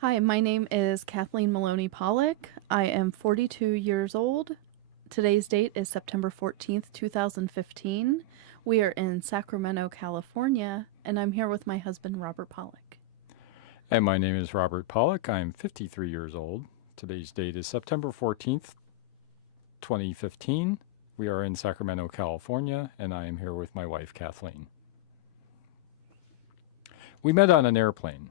Hi, my name is Kathleen Pollack. I am 42 years old. Today's date is September 14th, 2015. We are in Sacramento, California, and I'm here with my husband, Robert Pollack. And my name is Robert Pollack. I'm 53 years old. Today's date is September 14th, 2015. We are in Sacramento, California, and I am here with my wife, Kathleen. We met on an airplane,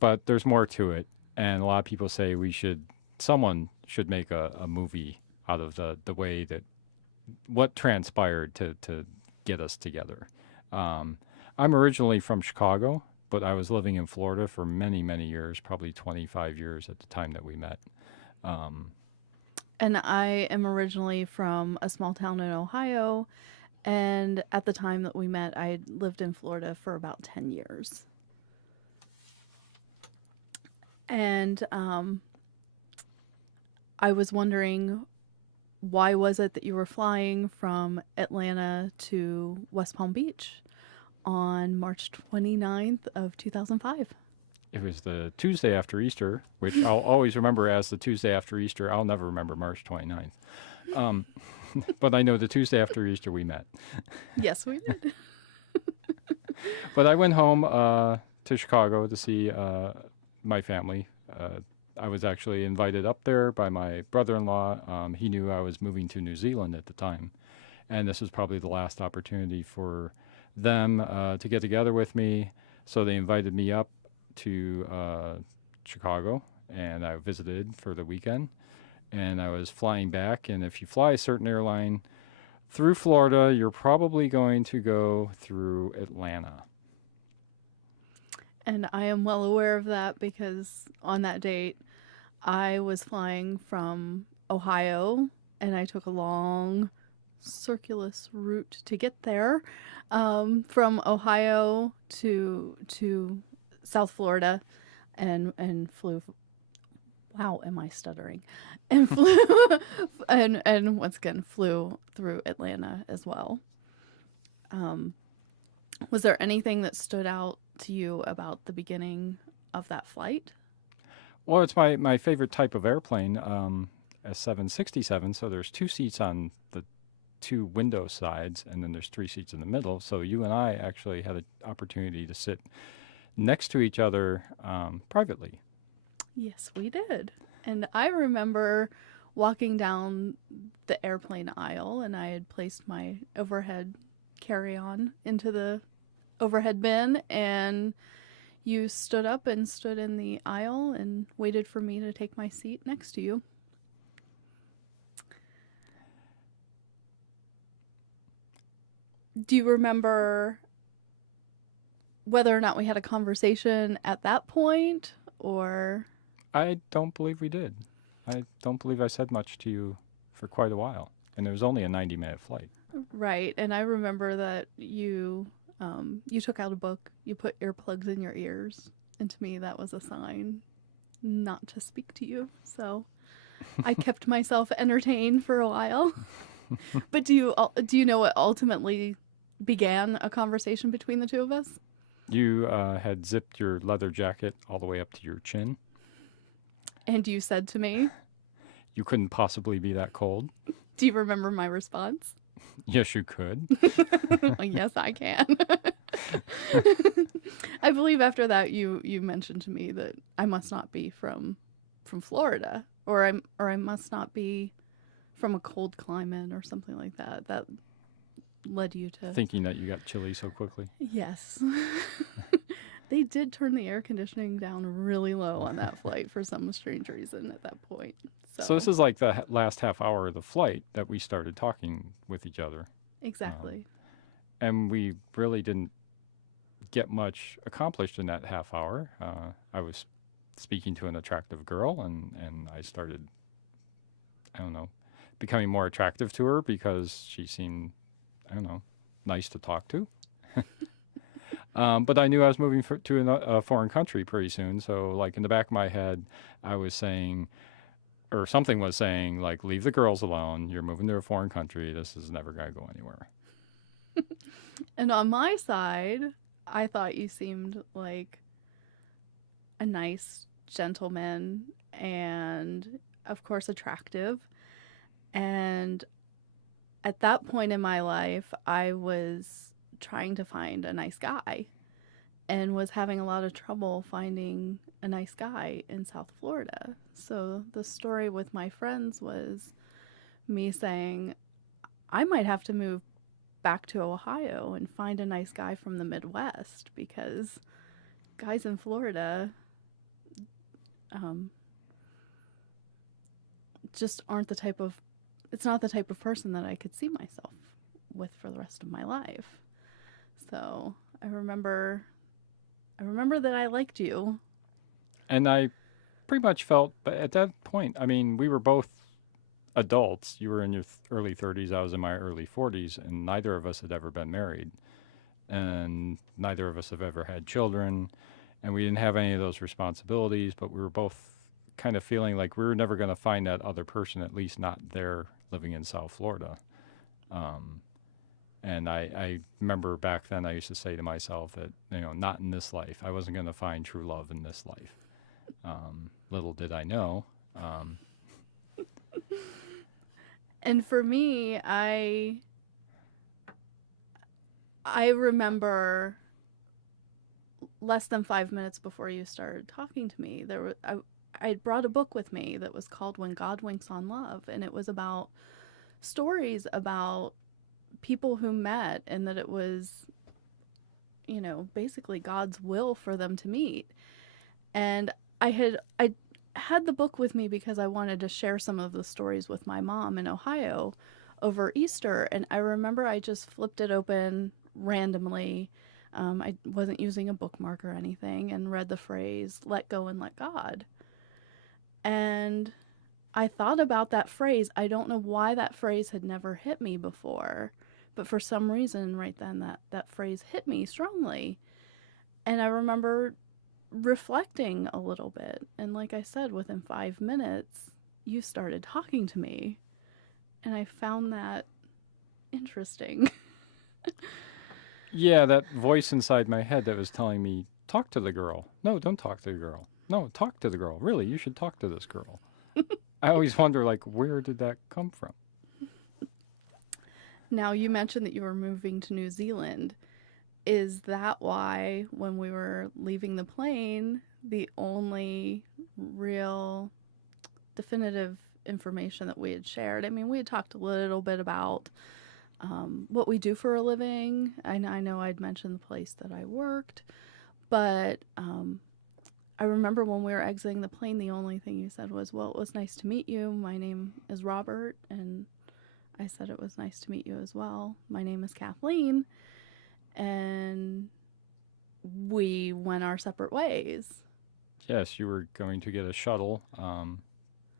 but there's more to it. And a lot of people say someone should make a movie out of the way that, what transpired to get us together. I'm originally from Chicago, but I was living in Florida for many, many years, probably 25 years at the time that we met. And I am originally from a small town in Ohio, and at the time that we met, I lived in Florida for about 10 years. And I was wondering, why was it that you were flying from Atlanta to West Palm Beach on March 29th of 2005? It was the Tuesday after Easter, which I'll always remember as the Tuesday after Easter. I'll never remember March 29th. But I know the Tuesday after Easter we met. Yes, we did. But I went home to Chicago to see my family. I was actually invited up there by my brother-in-law. He knew I was moving to New Zealand at the time. And this was probably the last opportunity for them to get together with me. So they invited me up to Chicago, and I visited for the weekend. And I was flying back, and if you fly a certain airline through Florida, you're probably going to go through Atlanta. And I am well aware of that because on that date, I was flying from Ohio, and I took a long circulous route to get there, from Ohio to South Florida, and flew. Wow, am I stuttering? And flew and once again flew through Atlanta as well. Was there anything that stood out to you about the beginning of that flight? Well, it's my favorite type of airplane, a 767. So there's two seats on the two window sides, and then there's three seats in the middle. So you and I actually had an opportunity to sit next to each other privately. Yes, we did. And I remember walking down the airplane aisle, and I had placed my overhead carry-on into the overhead bin, and you stood up and stood in the aisle and waited for me to take my seat next to you. Do you remember whether or not we had a conversation at that point, or? I don't believe we did. I don't believe I said much to you for quite a while. And it was only a 90-minute flight. Right, and I remember that you took out a book, you put earplugs in your ears, and to me that was a sign not to speak to you. So I kept myself entertained for a while. But do you know what ultimately began a conversation between the two of us? You had zipped your leather jacket all the way up to your chin. And you said to me, You couldn't possibly be that cold. do you remember my response? Yes, you could. Yes, I can. I believe after that you mentioned to me that I must not be from Florida, or I must not be from a cold climate or something like that. That led you to Thinking that you got chilly so quickly. Yes. They did turn the air conditioning down really low on that flight for some strange reason at that point. So this is like the last half hour of the flight that we started talking with each other. Exactly. And we really didn't get much accomplished in that half hour. I was speaking to an attractive girl, and I started, I don't know, becoming more attractive to her because she seemed, I don't know, nice to talk to. But I knew I was moving to a foreign country pretty soon. So, like, in the back of my head, I was saying, or something was saying, like, leave the girls alone. You're moving to a foreign country. This is never going to go anywhere. And on my side, I thought you seemed like a nice gentleman and, of course, attractive. And at that point in my life, I was trying to find a nice guy and was having a lot of trouble finding a nice guy in South Florida. So the story with my friends was me saying, I might have to move back to Ohio and find a nice guy from the Midwest because guys in Florida just aren't the type of, it's not the type of person that I could see myself with for the rest of my life. So I remember that I liked you. And I pretty much felt, but at that point, I mean, we were both adults. You were in your early 30s, I was in my early 40s, and neither of us had ever been married. And neither of us have ever had children, and we didn't have any of those responsibilities, but we were both kind of feeling like we were never going to find that other person, at least not there living in South Florida. And I remember back then I used to say to myself that, not in this life. I wasn't going to find true love in this life. Little did I know. And for me, I remember less than 5 minutes before you started talking to me, I brought a book with me that was called When God Winks on Love, and it was about stories about people who met, and that it was, basically God's will for them to meet. And I had the book with me because I wanted to share some of the stories with my mom in Ohio over Easter. And I remember I just flipped it open randomly. I wasn't using a bookmark or anything, and read the phrase, let go and let God. And I thought about that phrase. I don't know why that phrase had never hit me before, but for some reason right then that phrase hit me strongly. And I remember reflecting a little bit. And like I said, within 5 minutes, you started talking to me. And I found that interesting. Yeah, that voice inside my head that was telling me, talk to the girl. No, don't talk to the girl. No, talk to the girl. Really, you should talk to this girl. I always wonder, where did that come from? Now, you mentioned that you were moving to New Zealand. Is that why, when we were leaving the plane, the only real definitive information that we had shared? I mean, we had talked a little bit about what we do for a living. I know I'd mentioned the place that I worked, but I remember when we were exiting the plane, the only thing you said was, well, it was nice to meet you. My name is Robert. And I said, it was nice to meet you as well. My name is Kathleen. And we went our separate ways. Yes, you were going to get a shuttle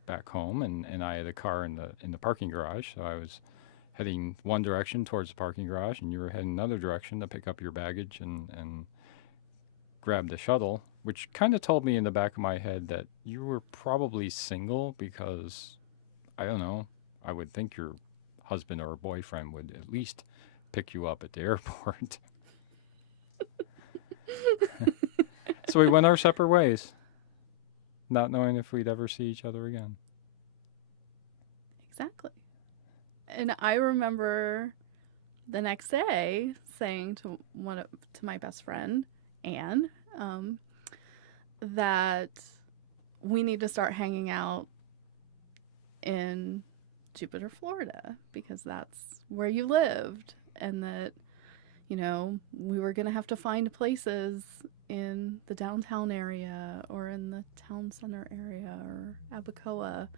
back home, and I had a car in the parking garage, so I was heading one direction towards the parking garage, and you were heading another direction to pick up your baggage and grab the shuttle, which kind of told me in the back of my head that you were probably single because, I don't know, I would think your husband or boyfriend would at least pick you up at the airport. So we went our separate ways, not knowing if we'd ever see each other again. Exactly. And I remember the next day saying to my best friend, Anne, that we need to start hanging out in Jupiter, Florida, because that's where you lived, and that, we were going to have to find places in the downtown area or in the town center area or Abacoa,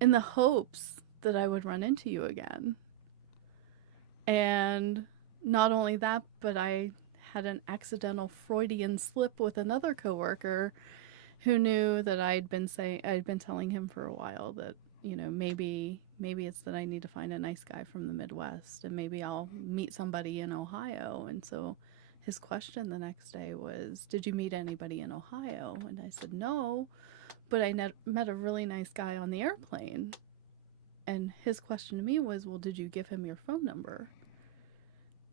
in the hopes that I would run into you again. And not only that, but I had an accidental Freudian slip with another coworker who knew that I'd been telling him for a while that, maybe it's that I need to find a nice guy from the Midwest, and maybe I'll meet somebody in Ohio. And so his question the next day was, did you meet anybody in Ohio? And I said, no, but I met a really nice guy on the airplane. And his question to me was, well, did you give him your phone number?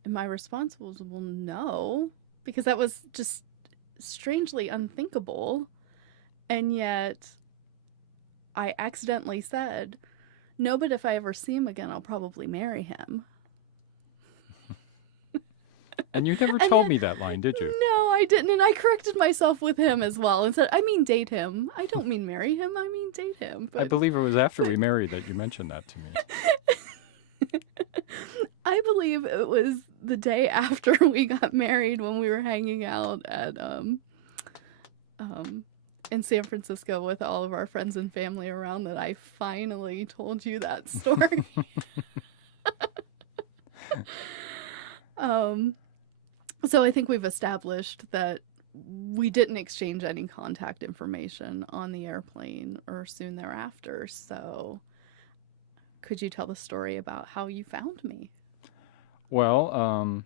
And my response was, well, no, because that was just strangely unthinkable. And yet I accidentally said, no, but if I ever see him again, I'll probably marry him. And you never And told then, me that line, did you? no, I didn't. And I corrected myself with him as well and said, I mean, date him. I don't mean marry him. I mean, date him. I believe it was after we married that you mentioned that to me. I believe it was the day after we got married when we were hanging out at in San Francisco with all of our friends and family around that I finally told you that story. So I think we've established that we didn't exchange any contact information on the airplane or soon thereafter. So could you tell the story about how you found me? Well,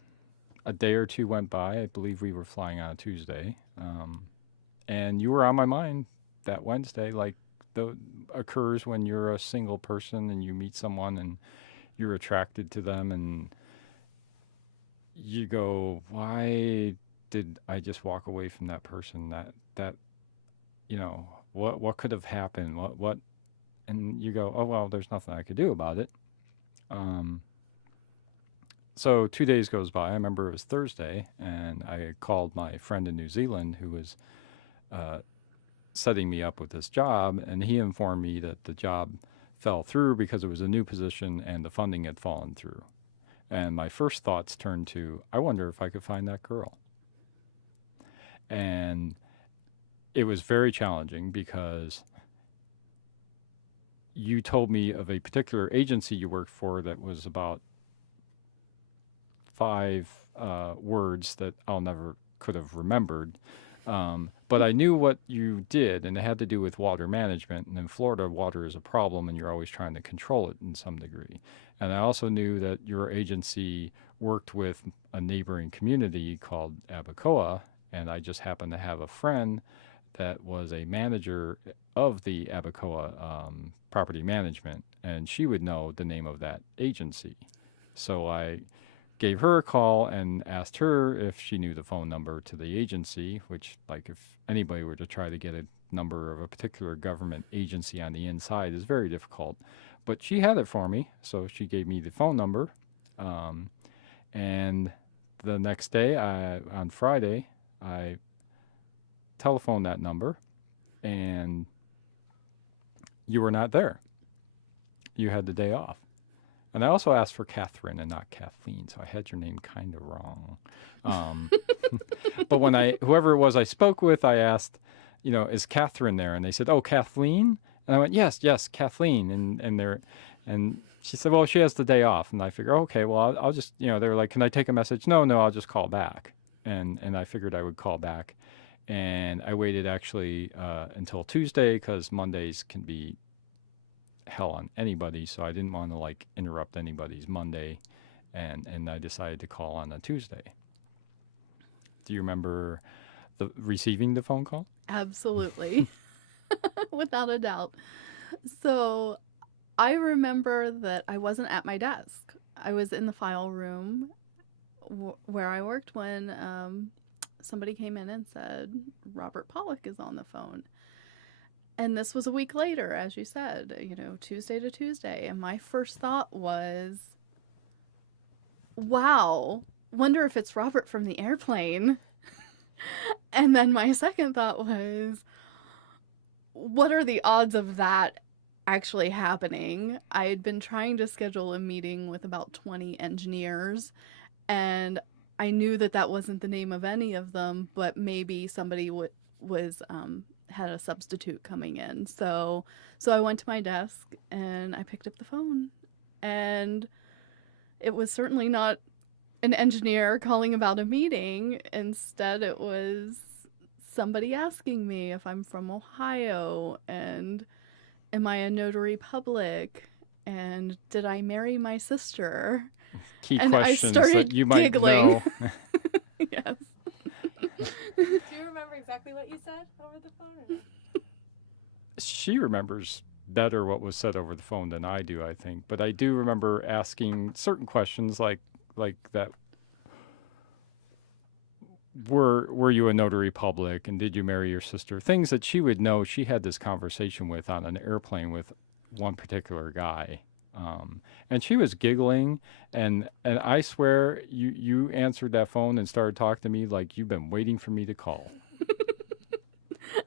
a day or two went by. I believe we were flying on a Tuesday. And you were on my mind that Wednesday, like the occurs when you're a single person and you meet someone and you're attracted to them and you go, why did I just walk away from that person? That what could have happened? What and you go, oh well, there's nothing I could do about it. So 2 days goes by. I remember it was Thursday, and I called my friend in New Zealand who was setting me up with this job, and he informed me that the job fell through because it was a new position and the funding had fallen through. And my first thoughts turned to, I wonder if I could find that girl. And it was very challenging because you told me of a particular agency you worked for that was about 5 words that I'll never could have remembered. But I knew what you did, and it had to do with water management. And in Florida, water is a problem, and you're always trying to control it in some degree. And I also knew that your agency worked with a neighboring community called Abacoa, and I just happened to have a friend that was a manager of the Abacoa property management, and she would know the name of that agency. So I gave her a call and asked her if she knew the phone number to the agency, which, like, if anybody were to try to get a number of a particular government agency on the inside is very difficult. But she had it for me, so she gave me the phone number. And the next day, on Friday, I telephoned that number, and you were not there. You had the day off. And I also asked for Catherine and not Kathleen, so I had your name kind of wrong. But when whoever it was I spoke with, I asked, is Catherine there? And they said, oh, Kathleen? And I went, yes, Kathleen. And she said, well, she has the day off. And I figured, okay, well, I'll just, they were like, can I take a message? No, I'll just call back. And I figured I would call back. And I waited actually until Tuesday because Mondays can be hell on anybody, so I didn't want to interrupt anybody's Monday, and I decided to call on a Tuesday. Do you remember receiving the phone call? Absolutely. Without a doubt. So I remember that I wasn't at my desk. I was in the file room where I worked when somebody came in and said, Robert Pollack is on the phone. And this was a week later, as you said, Tuesday to Tuesday. And my first thought was, wow, wonder if it's Robert from the airplane. And then my second thought was, what are the odds of that actually happening? I had been trying to schedule a meeting with about 20 engineers, and I knew that wasn't the name of any of them, but maybe somebody had a substitute coming in. So I went to my desk and I picked up the phone, and it was certainly not an engineer calling about a meeting. Instead, it was somebody asking me if I'm from Ohio and am I a notary public and did I marry my sister? Key and questions I started that you might giggling. know. Yes. Do you remember exactly what you said over the phone? Or no? She remembers better what was said over the phone than I do, I think. But I do remember asking certain questions like that. were you a notary public, and did you marry your sister? Things that she would know. She had this conversation with on an airplane with one particular guy, and she was giggling, and I swear you answered that phone and started talking to me like you've been waiting for me to call.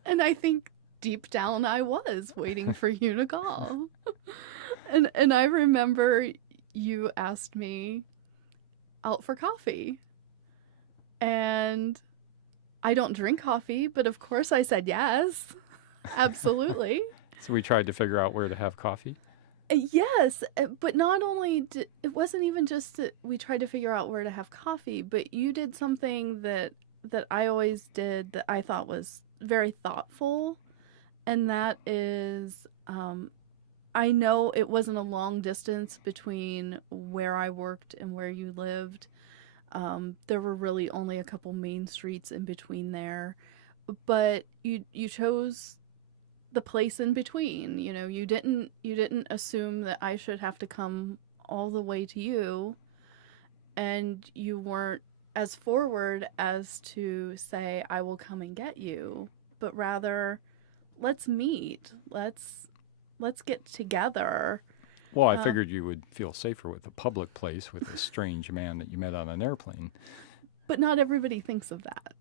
And I think deep down I was waiting for you to call. And I remember you asked me out for coffee. And I don't drink coffee, but of course I said yes. Absolutely. So we tried to figure out where to have coffee. Yes, but not only it wasn't even just that we tried to figure out where to have coffee, but you did something that I always did that I thought was very thoughtful, and that is I know it wasn't a long distance between where I worked and where you lived. There were really only a couple main streets in between there, but you chose the place in between. You know, you didn't assume that I should have to come all the way to you, and you weren't as forward as to say I will come and get you, but rather let's meet. Let's get together. Well, I figured you would feel safer with a public place with a strange man that you met on an airplane. But not everybody thinks of that.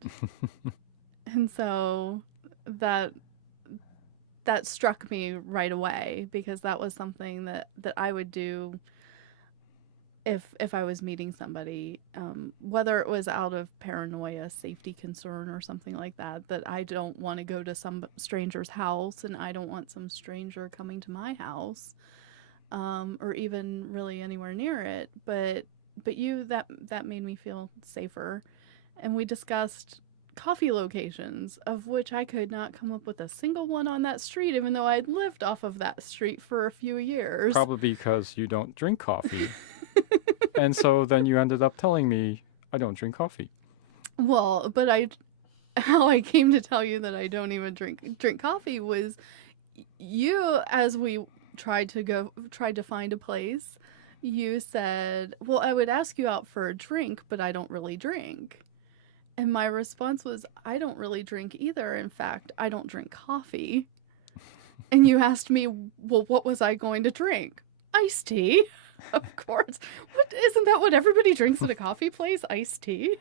And so that struck me right away, because that was something that I would do if I was meeting somebody, whether it was out of paranoia, safety concern, or something like that, that I don't want to go to some stranger's house and I don't want some stranger coming to my house. Or even really anywhere near it, but that made me feel safer, and we discussed coffee locations, of which I could not come up with a single one on that street, even though I'd lived off of that street for a few years. Probably because you don't drink coffee, and so then you ended up telling me I don't drink coffee. Well, but how I came to tell you that I don't even drink coffee was you, as we tried to find a place, you said, well, I would ask you out for a drink, but I don't really drink. And my response was, I don't really drink either. In fact, I don't drink coffee. And you asked me, well, what was I going to drink? Iced tea. Of course. Isn't that what everybody drinks at a coffee place? Iced tea?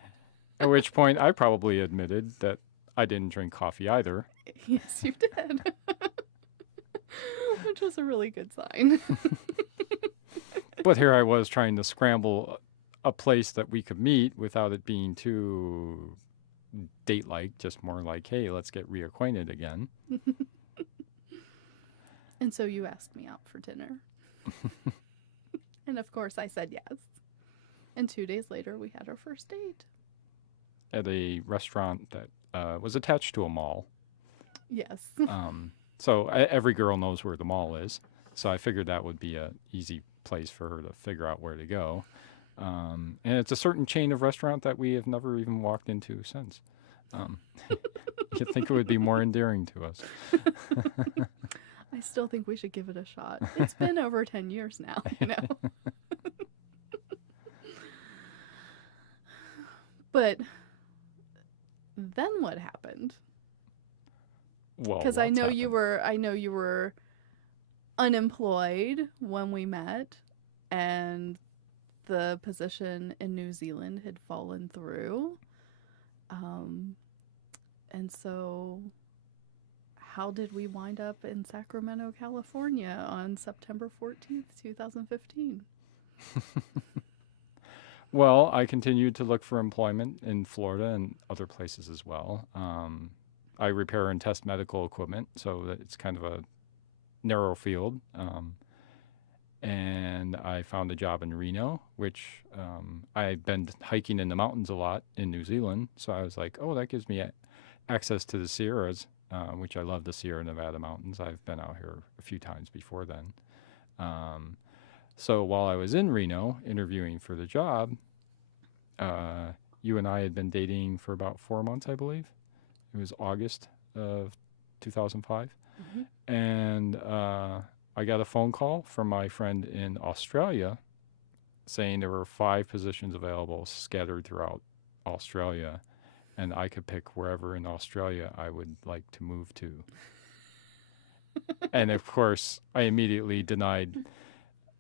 At which point I probably admitted that I didn't drink coffee either. Yes, you did. Which was a really good sign. But here I was trying to scramble a place that we could meet without it being too date-like, just more like, hey, let's get reacquainted again. And so you asked me out for dinner. And of course I said yes. And 2 days later we had our first date. At a restaurant that was attached to a mall. Yes. So every girl knows where the mall is. So I figured that would be an easy place for her to figure out where to go. And it's a certain chain of restaurant that we have never even walked into since. You'd think it would be more endearing to us. I still think we should give it a shot. It's been over 10 years now, you know. But then what happened? Well, Because I know what's you were unemployed when we met, and the position in New Zealand had fallen through. And so how did we wind up in Sacramento, California on September 14th, 2015? Well, I continued to look for employment in Florida and other places as well. I repair and test medical equipment, so that it's kind of a narrow field. And I found a job in Reno, which I'd been hiking in the mountains a lot in New Zealand. So I was like, oh, that gives me access to the Sierras, which I love the Sierra Nevada mountains. I've been out here a few times before then. So while I was in Reno interviewing for the job, you and I had been dating for about 4 months, I believe. It was August of 2005. Mm-hmm. And I got a phone call from my friend in Australia saying there were 5 positions available scattered throughout Australia. and I could pick wherever in Australia I would like to move to. And of course, I immediately denied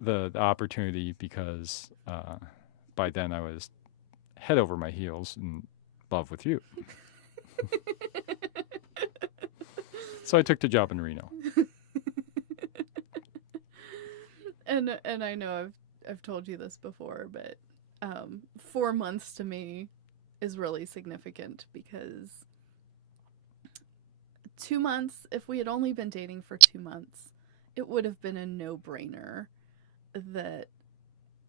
the opportunity because by then I was head over my heels in love with you. So I took the job in Reno. And I know I've told you this before, but 4 months to me is really significant because 2 months, if we had only been dating for 2 months, it would have been a no-brainer that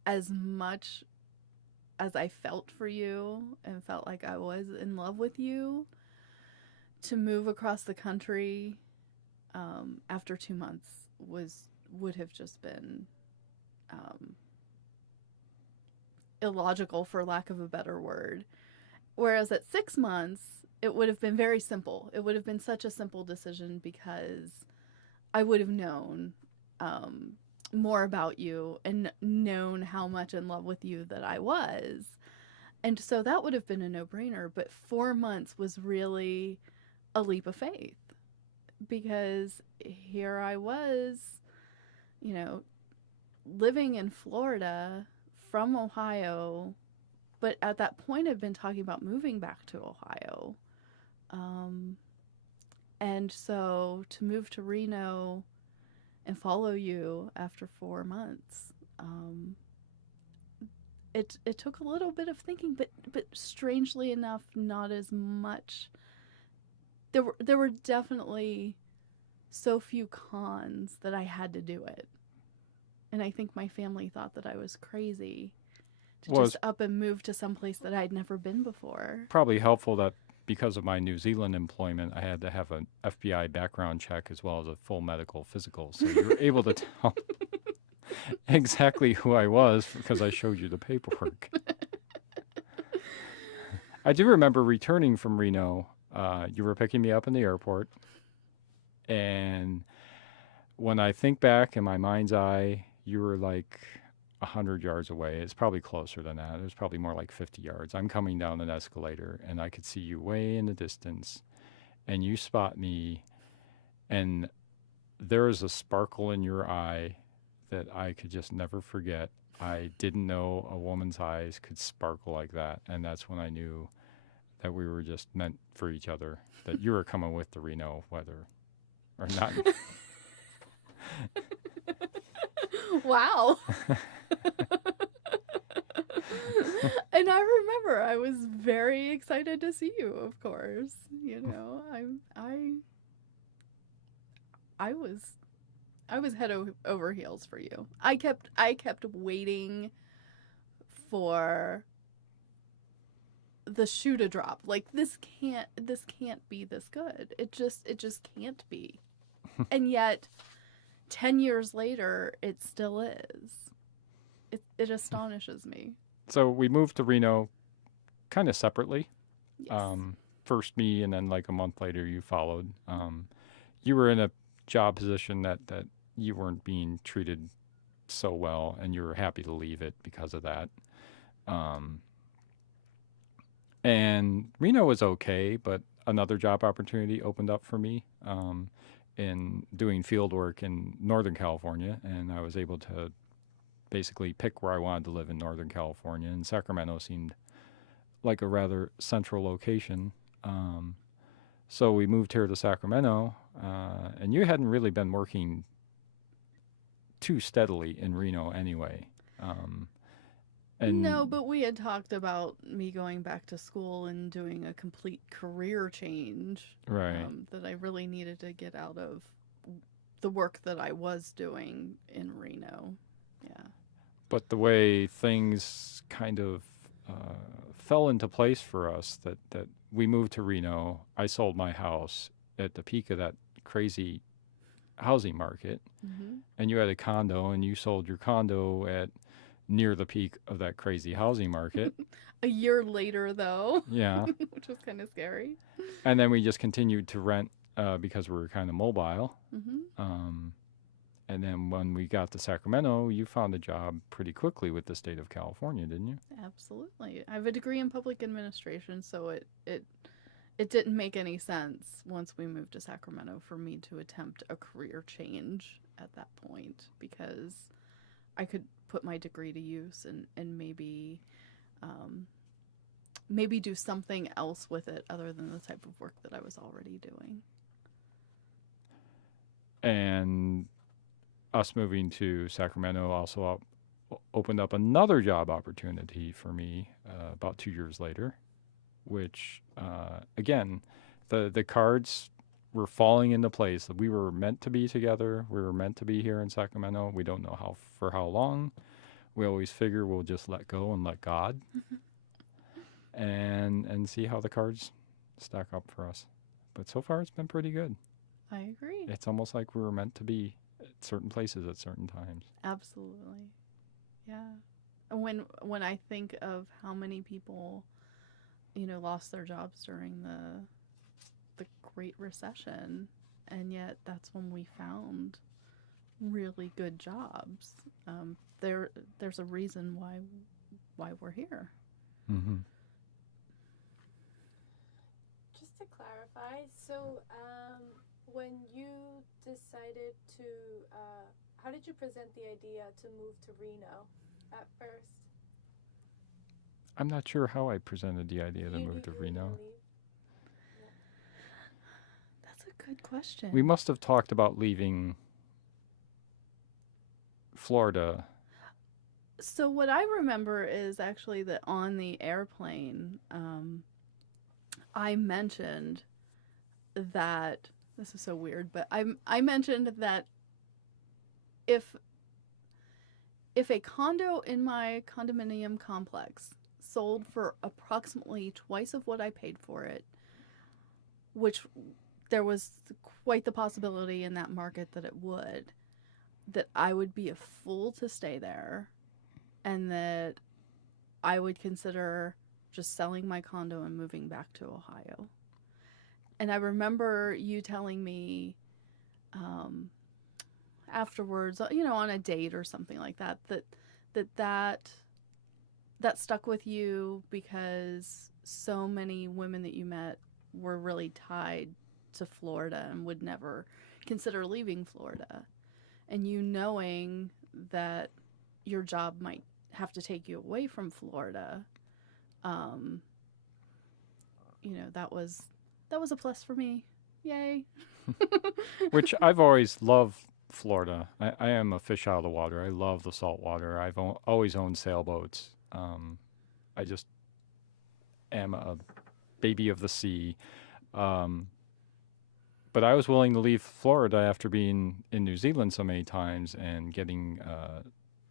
as much as I felt for you and felt like I was in love with you, to move across the country after 2 months would have just been illogical, for lack of a better word. Whereas at 6 months, it would have been very simple. It would have been such a simple decision because I would have known more about you and known how much in love with you that I was. And so that would have been a no-brainer. But 4 months was really a leap of faith because here I was, you know, living in Florida from Ohio, but at that point I'd been talking about moving back to Ohio. And so to move to Reno and follow you after 4 months, it took a little bit of thinking, but strangely enough, not as much. There were definitely so few cons that I had to do it. And I think my family thought that I was crazy to just up and move to someplace that I'd never been before. Probably helpful that because of my New Zealand employment, I had to have an FBI background check as well as a full medical physical. So you were able to tell exactly who I was because I showed you the paperwork. I do remember returning from Reno. You were picking me up in the airport. And when I think back in my mind's eye, you were like 100 yards away. It's probably closer than that. It was probably more like 50 yards. I'm coming down an escalator, and I could see you way in the distance. And you spot me, and there is a sparkle in your eye that I could just never forget. I didn't know a woman's eyes could sparkle like that. And that's when I knew that we were just meant for each other, that you were coming with the Reno, whether or not. Wow. And I remember I was very excited to see you, of course. You know, I was head over heels for you. I kept waiting for the shoe to drop. Like this can't be this good. It just can't be. And yet 10 years later, it still is. It astonishes me. So we moved to Reno kind of separately. Yes. First me, and then like a month later you followed. You were in a job position that you weren't being treated so well, and you were happy to leave it because of that. And Reno was okay, but another job opportunity opened up for me in doing field work in Northern California, and I was able to basically pick where I wanted to live in Northern California, and Sacramento seemed like a rather central location. So we moved here to Sacramento, and you hadn't really been working too steadily in Reno anyway. No, but we had talked about me going back to school and doing a complete career change. Right. That I really needed to get out of the work that I was doing in Reno. Yeah. But the way things kind of fell into place for us, that we moved to Reno, I sold my house at the peak of that crazy housing market, and you had a condo, and you sold your condo at near the peak of that crazy housing market. A year later, though. Yeah. Which was kind of scary. And then we just continued to rent because we were kind of mobile. And then when we got to Sacramento, you found a job pretty quickly with the state of California, didn't you? Absolutely. I have a degree in public administration, so it didn't make any sense once we moved to Sacramento for me to attempt a career change at that point, because I could put my degree to use and maybe do something else with it other than the type of work that I was already doing. And us moving to Sacramento also opened up another job opportunity for me about 2 years later, which, again, the cards were falling into place. We were meant to be together. We were meant to be here in Sacramento. We don't know for how long. We always figure we'll just let go and let God and see how the cards stack up for us. But so far, it's been pretty good. I agree. It's almost like we were meant to be at certain places at certain times. Absolutely. Yeah. When I think of how many people, lost their jobs during the Great Recession, and yet that's when we found really good jobs. There's a reason why we're here. Mm-hmm. Just to clarify, so when you decided to, how did you present the idea to move to Reno at first? I'm not sure how I presented the idea to You move knew to you were gonna Reno. leave? That's a good question. We must have talked about leaving Florida. So what I remember is actually that on the airplane, I mentioned that this is so weird, but I mentioned that if a condo in my condominium complex sold for approximately twice of what I paid for it, which there was quite the possibility in that market that it would, that I would be a fool to stay there, and that I would consider just selling my condo and moving back to Ohio. And I remember you telling me afterwards, on a date or something like that, that stuck with you because so many women that you met were really tied to Florida and would never consider leaving Florida. And you knowing that your job might have to take you away from Florida, that was a plus for me. Yay. Which I've always loved Florida. I am a fish out of the water. I love the salt water. I've always owned sailboats. I just am a baby of the sea. But I was willing to leave Florida after being in New Zealand so many times and getting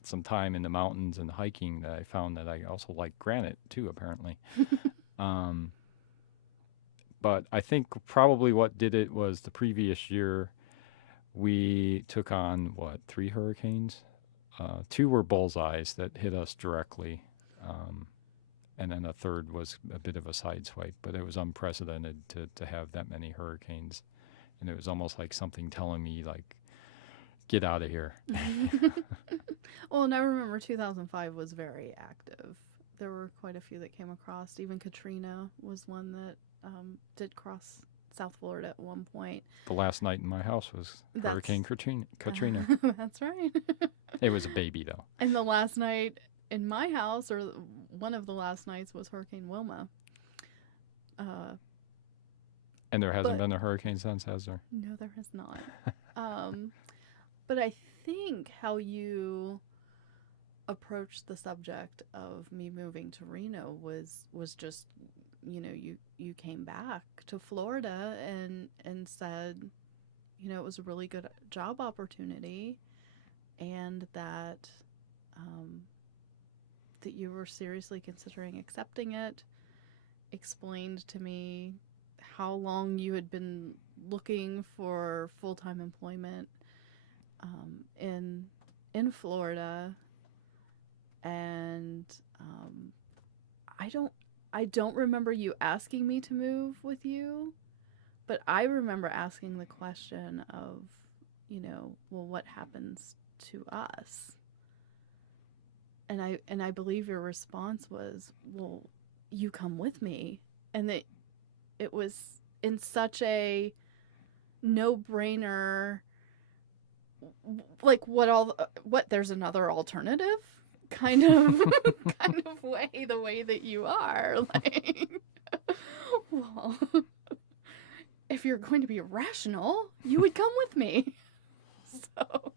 some time in the mountains and hiking, that I found that I also like granite too, apparently. But I think probably what did it was the previous year we took on, 3 hurricanes? 2 were bullseyes that hit us directly. And then a third was a bit of a sideswipe, but it was unprecedented to have that many hurricanes. And it was almost like something telling me, like, get out of here. Well, and I remember 2005 was very active. There were quite a few that came across. Even Katrina was one that did cross South Florida at one point. The last night in my house was Hurricane Katrina. That's right. It was a baby, though. And the last night in my house, or one of the last nights, was Hurricane Wilma. And there hasn't been a hurricane since, has there? No, there has not. But I think how you approached the subject of me moving to Reno was just, you came back to Florida and said, it was a really good job opportunity, and that that you were seriously considering accepting it. Explained to me how long you had been looking for full-time employment in Florida, and I don't remember you asking me to move with you, but I remember asking the question of, well, what happens to us? And I believe your response was, well, you come with me. And that it was in such a no-brainer, like, what there's another alternative kind of kind of way, the way that you are, like, well, if you're going to be rational, you would come with me. So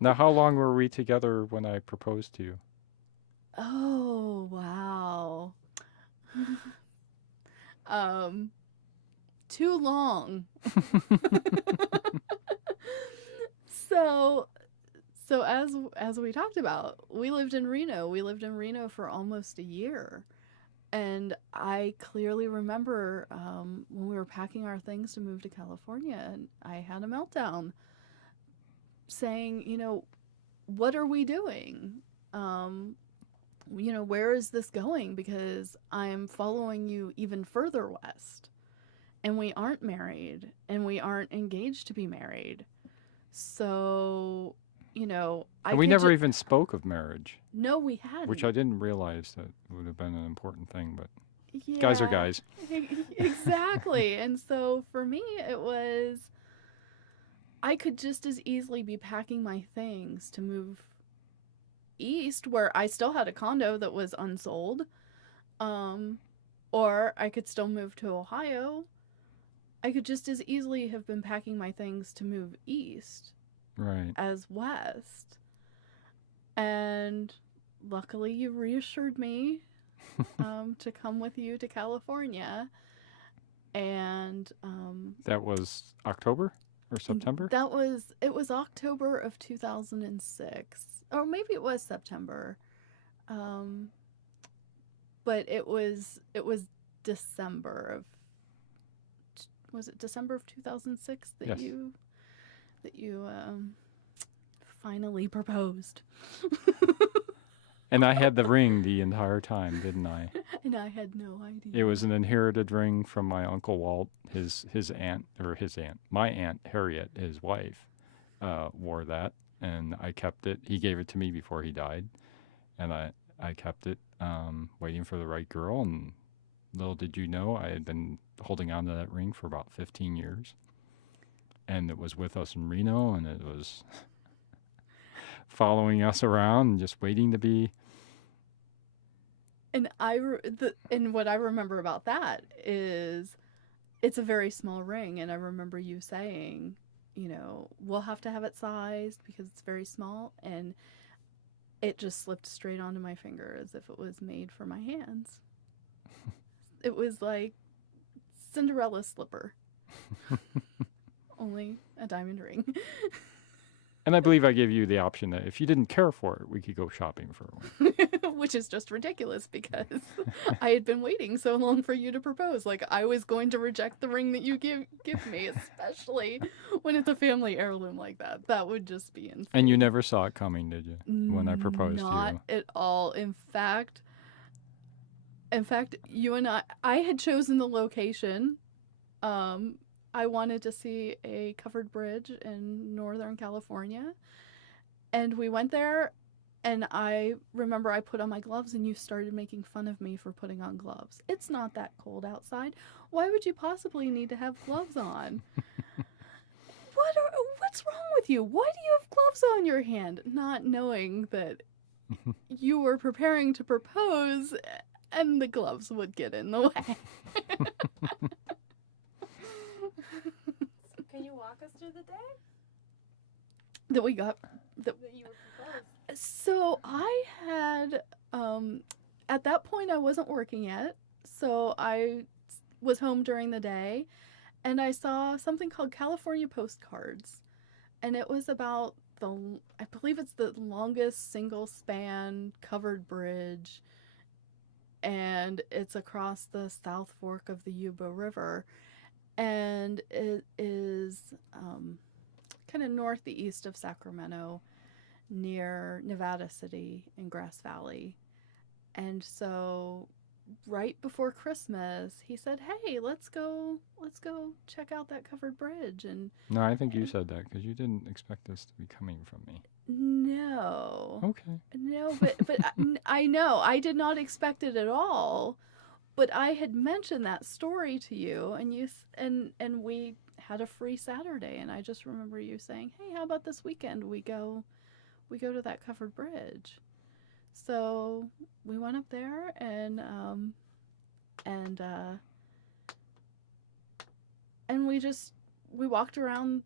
Now, how long were we together when I proposed to you? oh, wow. Too long. So as we talked about, we lived in Reno. We lived in Reno for almost a year. And I clearly remember when we were packing our things to move to California, and I had a meltdown saying, what are we doing? Where is this going? Because I'm following you even further west. And we aren't married, and we aren't engaged to be married. So, We never even spoke of marriage. No, we hadn't. Which I didn't realize that would have been an important thing, but yeah, guys are guys. Exactly. And so for me, it was, I could just as easily be packing my things to move east, where I still had a condo that was unsold, or I could still move to Ohio. I could just as easily have been packing my things to move east, right, as west. And luckily you reassured me to come with you to California. And that was October or September? It was October of 2006. Or maybe it was September. But it was December of, was it December of 2006 that yes. that you finally proposed? And I had the ring the entire time, didn't I? And I had no idea. It was an inherited ring from my Uncle Walt. My Aunt Harriet, his wife, wore that, and I kept it. He gave it to me before he died, and I kept it, waiting for the right girl. And little did you know, I had been holding on to that ring for about 15 years. And it was with us in Reno, and it was following us around and just waiting to be. And and what I remember about that is it's a very small ring. And I remember you saying, we'll have to have it sized because it's very small. And it just slipped straight onto my finger as if it was made for my hands. It was like Cinderella slipper. Only a diamond ring. And I believe I gave you the option that if you didn't care for it, we could go shopping for one. Which is just ridiculous because I had been waiting so long for you to propose. Like, I was going to reject the ring that you give me, especially when it's a family heirloom like that. That would just be insane. And you never saw it coming, did you? When I proposed to you? Not at all. In fact, you and I had chosen the location. I wanted to see a covered bridge in Northern California. And we went there, and I remember I put on my gloves, and you started making fun of me for putting on gloves. It's not that cold outside. Why would you possibly need to have gloves on? What's wrong with you? Why do you have gloves on your hand? Not knowing that you were preparing to propose, and the gloves would get in the way. Can you walk us through the day That we got. that you were proposed? So I had, at that point I wasn't working yet, so I was home during the day, and I saw something called California Postcards, and it was about I believe it's the longest single span covered bridge, and it's across the South Fork of the Yuba River, and it is kind of northeast of Sacramento, near Nevada City in Grass Valley. And so right before Christmas, he said, "Hey, let's go check out that covered bridge." And No, I think you said that because you didn't expect this to be coming from me. no, Okay. no, but I know I did not expect it at all. But I had mentioned that story to you, and and we had a free Saturday, and I just remember you saying, "Hey, how about this weekend we go to that covered bridge?" So we went up there, and we walked around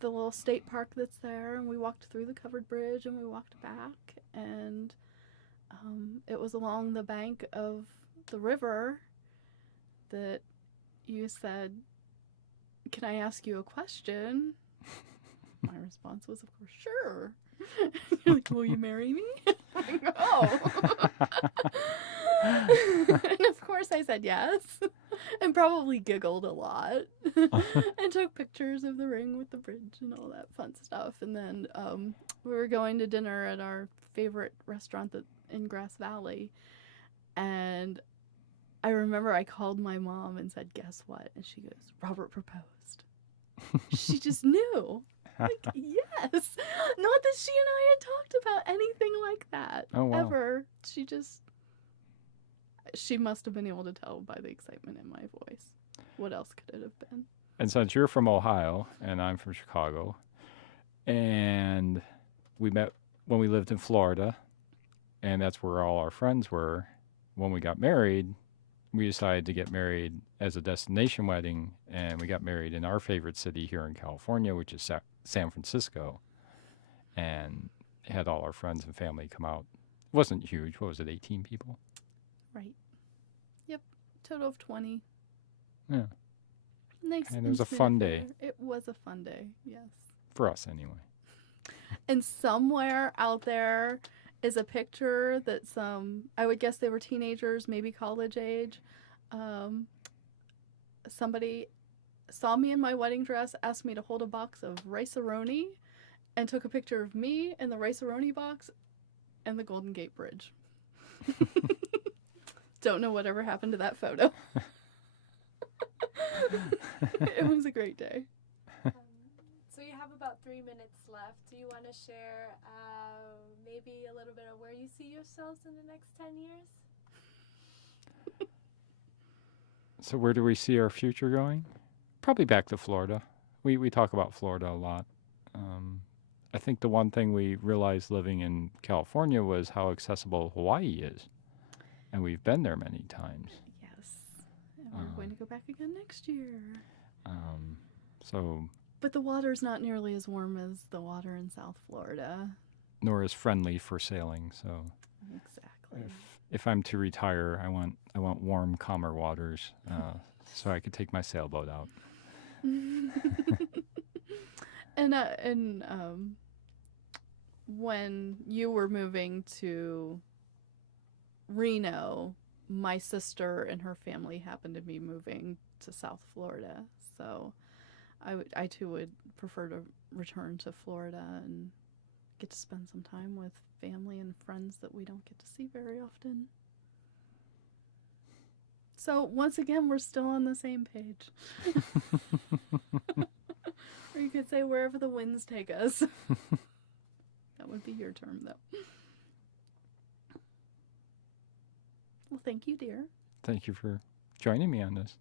the little state park that's there, and we walked through the covered bridge, and we walked back, and it was along the bank of the river that you said, "Can I ask you a question?" My response was, of course, "Sure." You're like, "Will you marry me?" I'm like, "Oh." And of course I said yes, and probably giggled a lot, and took pictures of the ring with the bridge and all that fun stuff. And then we were going to dinner at our favorite restaurant in Grass Valley, and I remember I called my mom and said, "Guess what?" And she goes, "Robert proposed." She just knew. Like, yes. Not that she and I had talked about anything like that. Oh, wow. Ever. She must have been able to tell by the excitement in my voice. What else could it have been? And since you're from Ohio and I'm from Chicago, and we met when we lived in Florida, and that's where all our friends were, when we got married, we decided to get married as a destination wedding, and we got married in our favorite city here in California, which is San Francisco, and had all our friends and family come out. It wasn't huge. What was it, 18 people? Right. Yep. Total of 20. Yeah. Nice. And it was a fun day. affair. It was a fun day, yes. For us, anyway. And somewhere out there is a picture that I would guess they were teenagers, maybe college age. Somebody saw me in my wedding dress, asked me to hold a box of rice-a-roni, and took a picture of me in the rice-a-roni box and the Golden Gate Bridge. Don't know whatever happened to that photo. It was a great day. So you have about 3 minutes left. Do you want to share maybe a little bit of where you see yourselves in the next 10 years? So where do we see our future going? Probably back to Florida. We talk about Florida a lot. I think the one thing we realized living in California was how accessible Hawaii is. And we've been there many times. Yes. And we're going to go back again next year. So... But the water's not nearly as warm as the water in South Florida. Nor as friendly for sailing. So Exactly. if I'm to retire, I want warm, calmer waters, so I could take my sailboat out. And when you were moving to Reno, my sister and her family happened to be moving to South Florida, so I too would prefer to return to Florida and get to spend some time with family and friends that we don't get to see very often. So once again, we're still on the same page. Or you could say wherever the winds take us. That would be your term, though. Well, thank you, dear. Thank you for joining me on this.